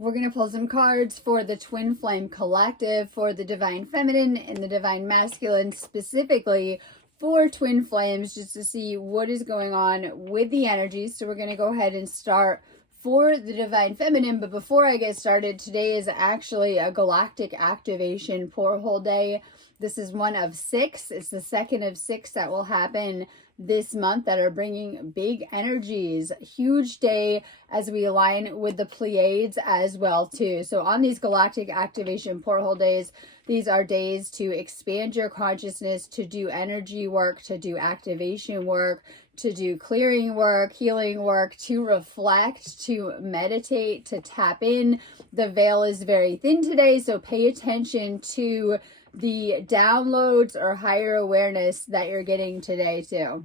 We're going to pull some cards for the Twin Flame Collective, for the Divine Feminine and the Divine Masculine, specifically for Twin Flames, just to see what is going on with the energies. So we're going to go ahead and start for the Divine Feminine. But before I get started, today is actually a galactic activation portal day. This is one of 6. It's the second of 6 that will happen this month that are bringing big energies. Huge day as we align with the Pleiades as well too. So on these galactic activation portal days, these are days to expand your consciousness, to do energy work, to do activation work, to do clearing work, healing work, to reflect, to meditate, to tap in. The veil is very thin today, so pay attention to the downloads or higher awareness that you're getting today too.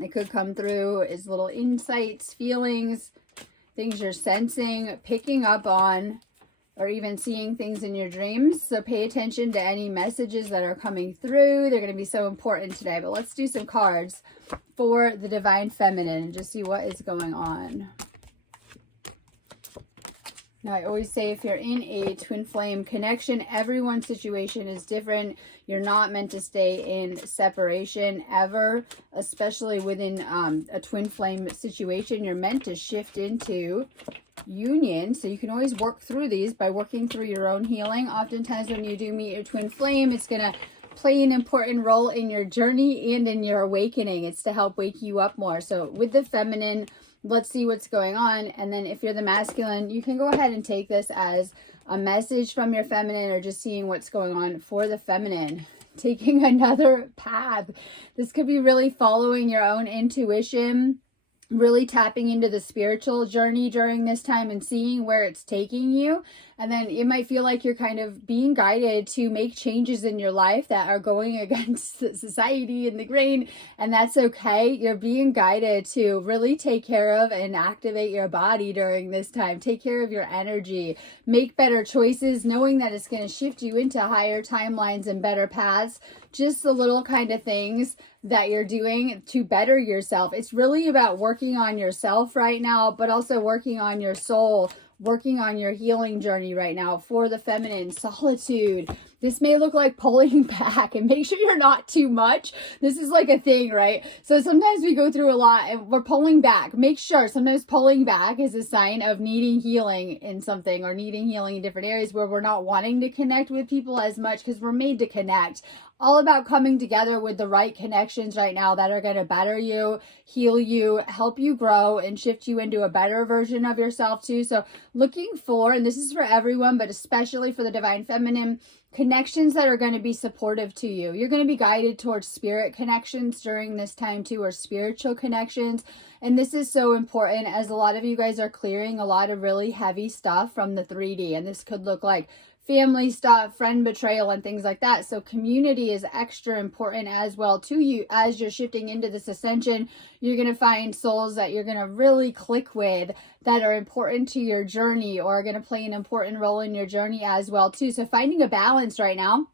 It could come through as little insights, feelings, things you're sensing, picking up on, or even seeing things in your dreams. So pay attention to any messages that are coming through. They're going to be so important today. But let's do some cards for the Divine Feminine and just see what is going on. Now, I always say if you're in a twin flame connection, everyone's situation is different. You're not meant to stay in separation ever, especially within a twin flame situation. You're meant to shift into union. So you can always work through these by working through your own healing. Oftentimes when you do meet your twin flame, it's going to play an important role in your journey and in your awakening. It's to help wake you up more. So with the feminine, let's see what's going on. And then if you're the masculine, you can go ahead and take this as a message from your feminine or just seeing what's going on for the feminine. Taking another path. This could be really following your own intuition, really tapping into the spiritual journey during this time and seeing where it's taking you. And then it might feel like you're kind of being guided to make changes in your life that are going against society and the grain, and that's okay. You're being guided to really take care of and activate your body during this time. Take care of your energy, make better choices, knowing that it's going to shift you into higher timelines and better paths. Just the little kind of things that you're doing to better yourself. It's really about working on yourself right now, but also working on your soul, working on your healing journey right now. For the feminine, solitude. This may look like pulling back, and make sure you're not too much. This is like a thing, right? So sometimes we go through a lot and we're pulling back. Make sure sometimes pulling back is a sign of needing healing in something, or needing healing in different areas where we're not wanting to connect with people as much because we're made to connect. All about coming together with the right connections right now that are going to better you, heal you, help you grow, and shift you into a better version of yourself too. So looking for, and this is for everyone, but especially for the Divine Feminine, connections that are going to be supportive to you. You're going to be guided towards spirit connections during this time too, or spiritual connections. And this is so important as a lot of you guys are clearing a lot of really heavy stuff from the 3D. And this could look like family stuff, friend betrayal, and things like that. So community is extra important as well to you as you're shifting into this ascension. You're going to find souls that you're going to really click with that are important to your journey, or are going to play an important role in your journey as well too. So finding a balance right now.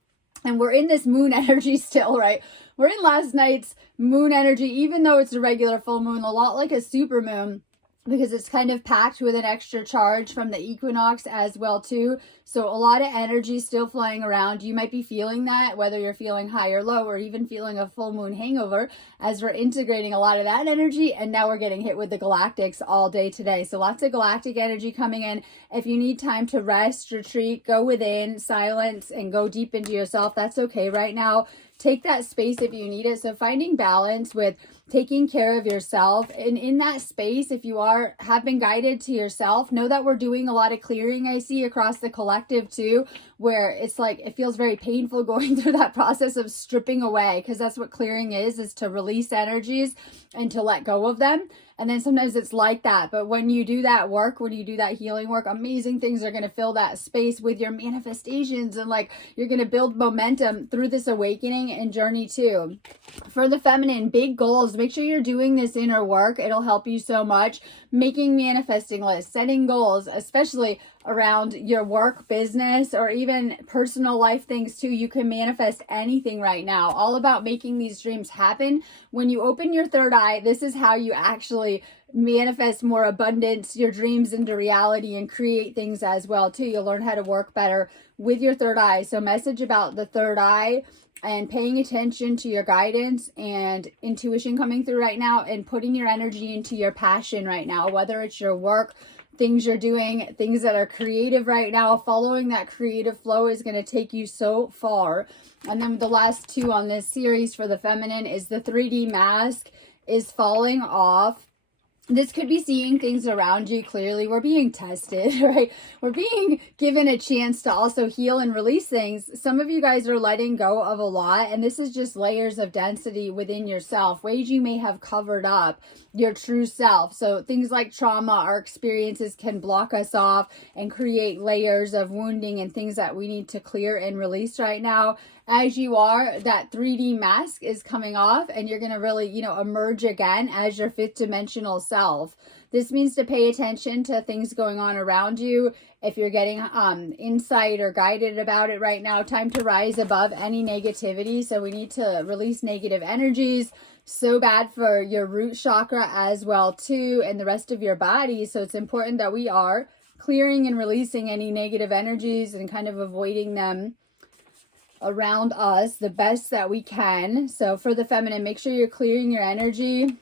And we're in this moon energy still, right? We're in last night's moon energy, even though it's a regular full moon, a lot like a super moon, because it's kind of packed with an extra charge from the equinox as well too. So a lot of energy still flying around. You might be feeling that, whether you're feeling high or low, or even feeling a full moon hangover, as we're integrating a lot of that energy. And now we're getting hit with the galactics all day today. So lots of galactic energy coming in. If you need time to rest, retreat, go within, silence, and go deep into yourself, that's okay right now. Take that space if you need it. So finding balance with taking care of yourself. And in that space, if you have been guided to yourself, know that we're doing a lot of clearing, I see, across the collective too, where it's like it feels very painful going through that process of stripping away, because that's what clearing is to release energies and to let go of them. And then sometimes it's like that. But when you do that work, when you do that healing work, amazing things are going to fill that space with your manifestations. And like you're going to build momentum through this awakening and journey too. For the feminine, big goals. Make sure you're doing this inner work. It'll help you so much. Making manifesting lists, setting goals, especially around your work, business, or even personal life things too. You can manifest anything right now. All about making these dreams happen. When you open your third eye, this is how you actually manifest more abundance, your dreams into reality, and create things as well too. You'll learn how to work better with your third eye. So message about the third eye and paying attention to your guidance and intuition coming through right now, and putting your energy into your passion right now, whether it's your work, things you're doing, things that are creative right now. Following that creative flow is going to take you so far. And then the last two on this series for the feminine is the 3D mask is falling off. This could be seeing things around you clearly. We're being tested, right? We're being given a chance to also heal and release things. Some of you guys are letting go of a lot, and this is just layers of density within yourself, ways you may have covered up your true self. So things like trauma, our experiences can block us off and create layers of wounding and things that we need to clear and release right now. As you are, that 3D mask is coming off, and you're going to really, emerge again as your fifth dimensional self. This means to pay attention to things going on around you. If you're getting insight or guided about it right now, time to rise above any negativity. So we need to release negative energies. So bad for your root chakra as well too, and the rest of your body. So it's important that we are clearing and releasing any negative energies and kind of avoiding them around us the best that we can. So for the feminine, make sure you're clearing your energy.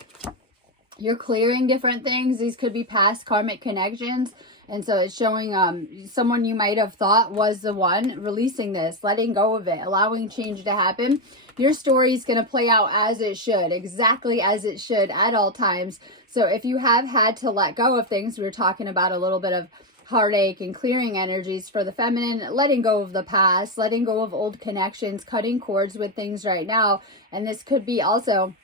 You're clearing different things. These could be past karmic connections. And so it's showing someone you might have thought was the one, releasing this, letting go of it, allowing change to happen. Your story is going to play out as it should, exactly as it should at all times. So if you have had to let go of things, we were talking about a little bit of heartache and clearing energies for the feminine, letting go of the past, letting go of old connections, cutting cords with things right now. And this could be also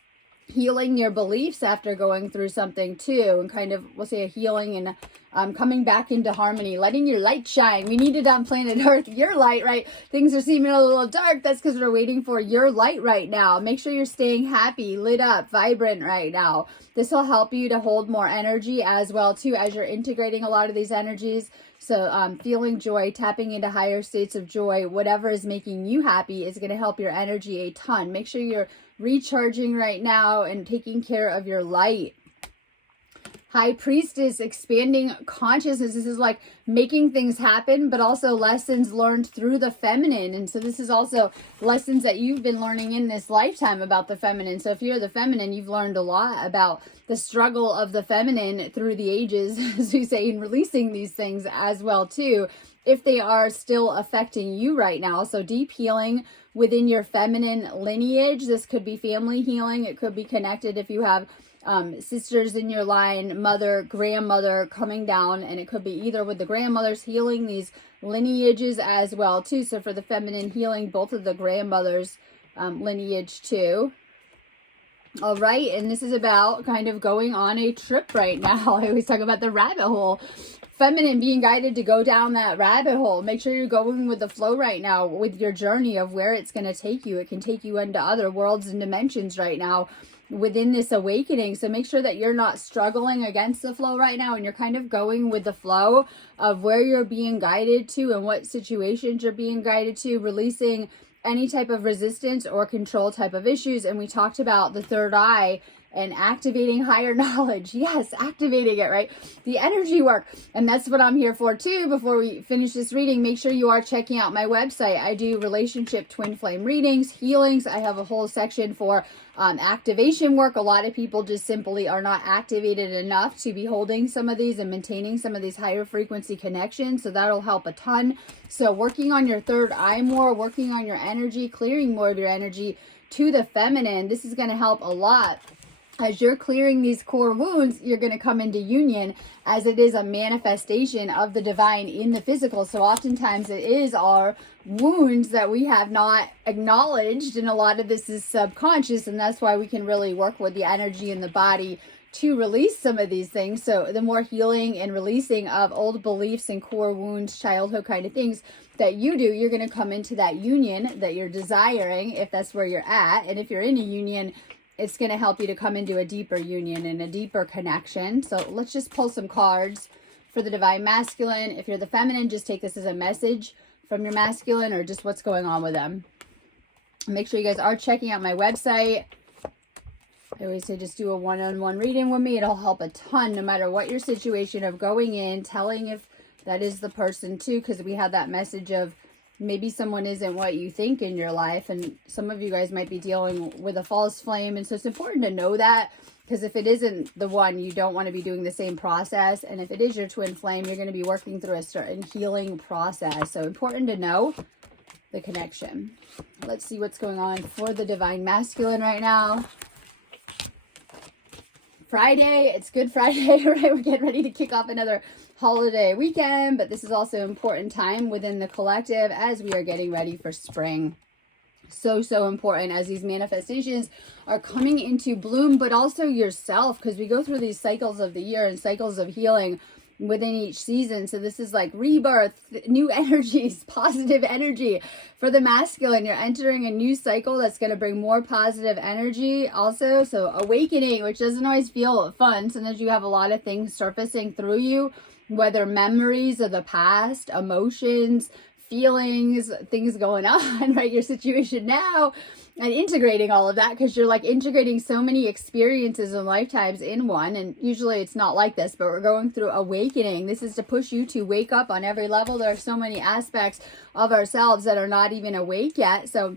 healing your beliefs after going through something too, and kind of, we'll say, a healing and coming back into harmony, letting your light shine. We need it on planet Earth, your light, right? Things are seeming a little dark. That's because we're waiting for your light right now. Make sure you're staying happy, lit up, vibrant right now. This will help you to hold more energy as well too, as you're integrating a lot of these energies. So feeling joy, tapping into higher states of joy, whatever is making you happy is going to help your energy a ton. Make sure you're recharging right now and taking care of your light. High Priestess, expanding consciousness. This is like making things happen, but also lessons learned through the feminine. And so this is also lessons that you've been learning in this lifetime about the feminine. So if you're the feminine, you've learned a lot about the struggle of the feminine through the ages, as we say, in releasing these things as well too, if they are still affecting you right now. So deep healing within your feminine lineage. This could be family healing. It could be connected if you have sisters in your line, mother, grandmother coming down, and it could be either with the grandmothers healing these lineages as well too. So for the feminine, healing both of the grandmothers lineage too. All right, and this is about kind of going on a trip right now. I always talk about the rabbit hole. Feminine, being guided to go down that rabbit hole. Make sure you're going with the flow right now with your journey of where it's going to take you. It can take you into other worlds and dimensions right now within this awakening. So make sure that you're not struggling against the flow right now, and you're kind of going with the flow of where you're being guided to and what situations you're being guided to, releasing any type of resistance or control type of issues. And we talked about the third eye and activating higher knowledge. Yes, activating it, right? The energy work. And that's what I'm here for too. Before we finish this reading, make sure you are checking out my website. I do relationship twin flame readings, healings. I have a whole section for activation work. A lot of people just simply are not activated enough to be holding some of these and maintaining some of these higher frequency connections. So that'll help a ton. So working on your third eye more, working on your energy, clearing more of your energy to the feminine. This is going to help a lot. As you're clearing these core wounds, you're going to come into union, as it is a manifestation of the divine in the physical. So oftentimes it is our wounds that we have not acknowledged, and a lot of this is subconscious, and that's why we can really work with the energy in the body to release some of these things. So the more healing and releasing of old beliefs and core wounds, childhood kind of things that you do, you're going to come into that union that you're desiring, if that's where you're at. And if you're in a union, it's going to help you to come into a deeper union and a deeper connection. So let's just pull some cards For the divine masculine, if you're the feminine, just take this as a message from your masculine or just what's going on with them. Make sure you guys are checking out my website. I always say just do a one-on-one reading with me. It'll help a ton no matter what your situation of going in, telling if that is the person too, because we have that message of maybe someone isn't what you think in your life, and some of you guys might be dealing with a false flame, and so it's important to know that, because if it isn't the one, you don't want to be doing the same process, and if it is your twin flame, you're going to be working through a certain healing process. So important to know the connection. Let's see what's going on for the divine masculine right now. Friday, it's Good Friday, right? We're getting ready to kick off another holiday weekend, but this is also an important time within the collective as we are getting ready for spring. So important as these manifestations are coming into bloom, but also yourself, because we go through these cycles of the year and cycles of healing within each season. So this is like rebirth, new energies, positive energy. For the masculine, you're entering a new cycle that's going to bring more positive energy also. So awakening, which doesn't always feel fun. Sometimes you have a lot of things surfacing through you, whether memories of the past, emotions, feelings, things going on, right? Your situation now, and integrating all of that, because you're like integrating so many experiences and lifetimes in one. And usually it's not like this, but we're going through awakening. This is to push you to wake up on every level. There are so many aspects of ourselves that are not even awake yet. So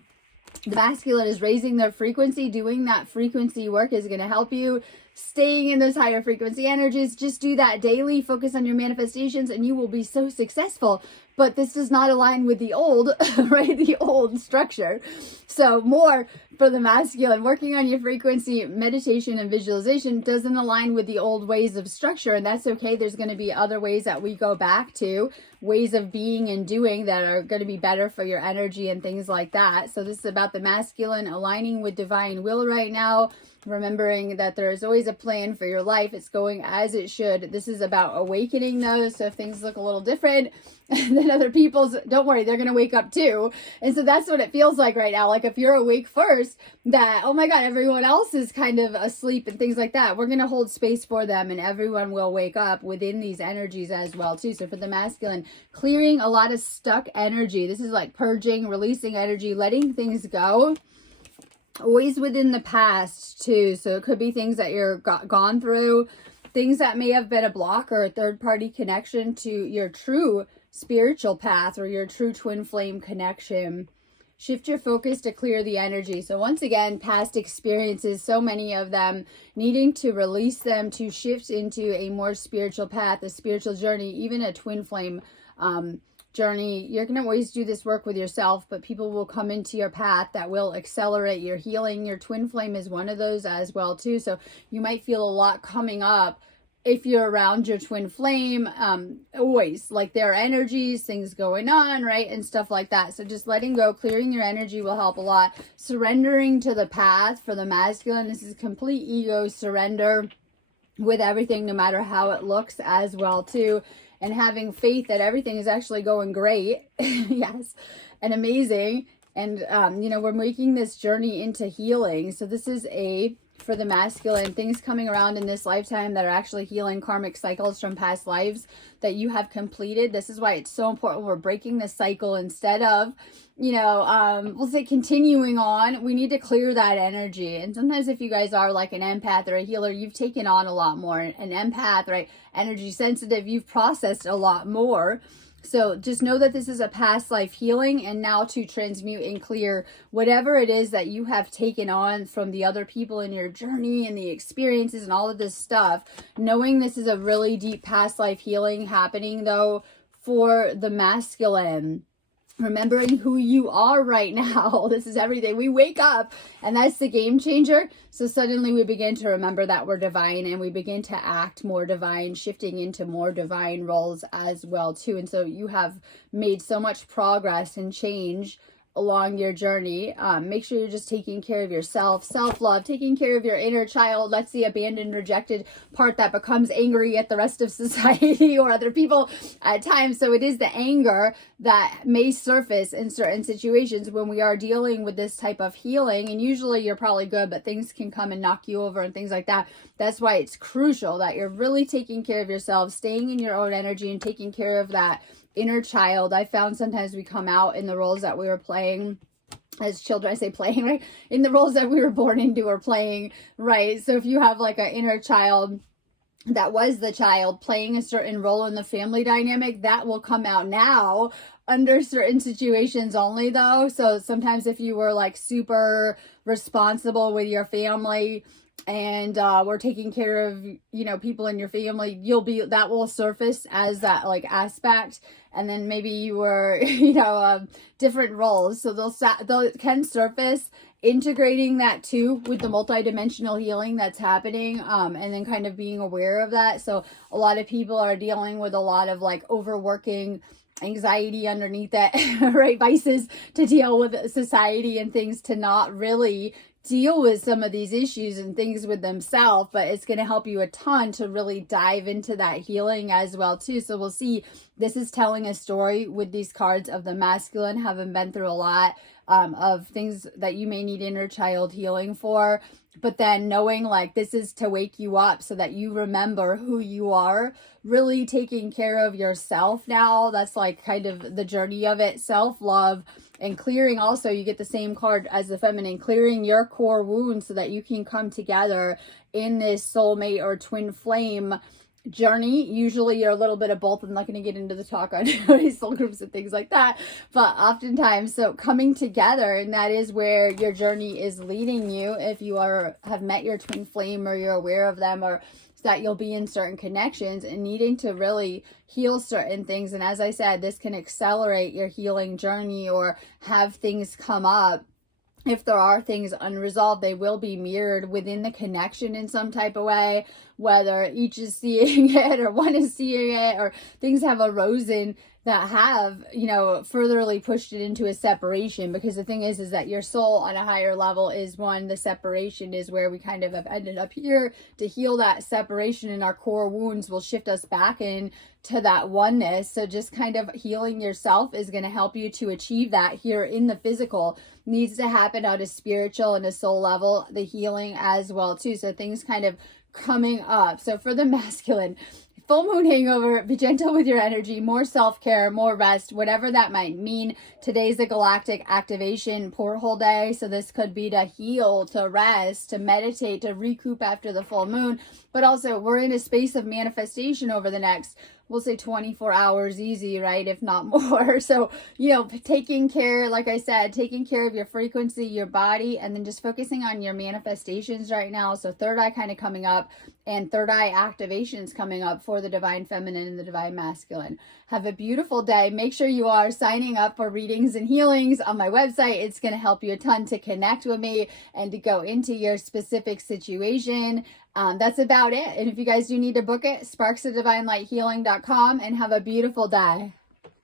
the masculine is raising their frequency. Doing that frequency work is going to help you staying in those higher frequency energies. Just do that daily. Focus on your manifestations and you will be so successful. But this does not align with the old, right? The old structure. So more for the masculine, working on your frequency, meditation and visualization doesn't align with the old ways of structure. And that's okay. There's going to be other ways that we go back to, ways of being and doing that are going to be better for your energy and things like that. So this is about the masculine aligning with divine will right now. Remembering that there is always a plan for your life. It's going as it should. This is about awakening those. So if things look a little different than other people's, don't worry, they're going to wake up too. And so that's what it feels like right now. Like if you're awake first, that, oh my God, everyone else is kind of asleep and things like that. We're going to hold space for them and everyone will wake up within these energies as well too. So for the masculine, clearing a lot of stuck energy. This is like purging, releasing energy, letting things go. Always within the past too. So it could be things that you're gone through, things that may have been a block or a third party connection to your true spiritual path or your true twin flame connection. Shift your focus to clear the energy. So once again, past experiences, so many of them, needing to release them to shift into a more spiritual path, a spiritual journey, even a twin flame journey. You're going to always do this work with yourself, but people will come into your path that will accelerate your healing. Your twin flame is one of those as well too. So you might feel a lot coming up if you're around your twin flame, always like their energies, things going on, right? And stuff like that. So just letting go, clearing your energy will help a lot. Surrendering to the path for the masculine. This is complete ego surrender with everything, no matter how it looks as well too. And having faith that everything is actually going great. Yes. And amazing. And, we're making this journey into healing. So this is for the masculine, things coming around in this lifetime that are actually healing karmic cycles from past lives that you have completed. This is why it's so important we're breaking the cycle instead of, we'll say continuing on. We need to clear that energy. And sometimes if you guys are like an empath or a healer, you've taken on a lot more. An empath, right? Energy sensitive, you've processed a lot more. So just know that this is a past life healing, and now to transmute and clear whatever it is that you have taken on from the other people in your journey and the experiences and all of this stuff. Knowing this is a really deep past life healing happening though for the masculine. Remembering who you are right now. This is everything. We wake up and that's the game changer. So suddenly we begin to remember that we're divine and we begin to act more divine, shifting into more divine roles as well too. And so you have made so much progress and change along your journey. Make sure you're just taking care of yourself, self-love, taking care of your inner child. That's the abandoned, rejected part that becomes angry at the rest of society or other people at times. So it is the anger that may surface in certain situations when we are dealing with this type of healing. And usually you're probably good, but things can come and knock you over and things like that. That's why it's crucial that you're really taking care of yourself, staying in your own energy and taking care of that inner child. I found sometimes we come out in the roles that we were playing as children. I say playing, right? In the roles that we were born into or playing, right? So if you have like an inner child that was the child playing a certain role in the family dynamic, that will come out now under certain situations only though. So sometimes if you were like super responsible with your family and we're taking care of, you know, people in your family, that will surface as that like aspect. And then maybe you were, you know, different roles. So they'll can surface, integrating that too with the multidimensional healing that's happening, and then kind of being aware of that. So a lot of people are dealing with a lot of like overworking, anxiety underneath that, right? Vices to deal with society and things, to not really deal with some of these issues and things with themselves, but it's going to help you a ton to really dive into that healing as well too. So we'll see, this is telling a story with these cards of the masculine having been through a lot of things that you may need inner child healing for, but then knowing like this is to wake you up so that you remember who you are, really taking care of yourself now. That's like kind of the journey of it, self-love. And clearing also, you get the same card as the feminine, clearing your core wounds so that you can come together in this soulmate or twin flame journey. Usually you're a little bit of both. I'm not going to get into the talk on soul groups and things like that, but oftentimes, so coming together, and that is where your journey is leading you. If you have met your twin flame or you're aware of them, or that you'll be in certain connections and needing to really heal certain things. And as I said, this can accelerate your healing journey or have things come up. If there are things unresolved, they will be mirrored within the connection in some type of way, whether each is seeing it or one is seeing it, or things have arisen that have, you know, furtherly pushed it into a separation. Because the thing is that your soul on a higher level is one, the separation is where we kind of have ended up here to heal that separation, and our core wounds will shift us back in to that oneness. So just kind of healing yourself is going to help you to achieve that here in the physical. Needs to happen at a spiritual and a soul level, the healing as well too. So things kind of coming up. So for the masculine, full moon hangover, be gentle with your energy, more self-care, more rest, whatever that might mean. Today's the galactic activation porthole day. So this could be to heal, to rest, to meditate, to recoup after the full moon. But also we're in a space of manifestation over the next, we'll say 24 hours easy, right? If not more. So, you know, taking care, like I said, taking care of your frequency, your body, and then just focusing on your manifestations right now. So third eye kind of coming up, and third eye activations coming up for the divine feminine and the divine masculine. Have a beautiful day. Make sure you are signing up for readings and healings on my website. It's going to help you a ton to connect with me and to go into your specific situation. That's about it. And if you guys do need to book it, sparksofdivinelightshealing.com, and have a beautiful day.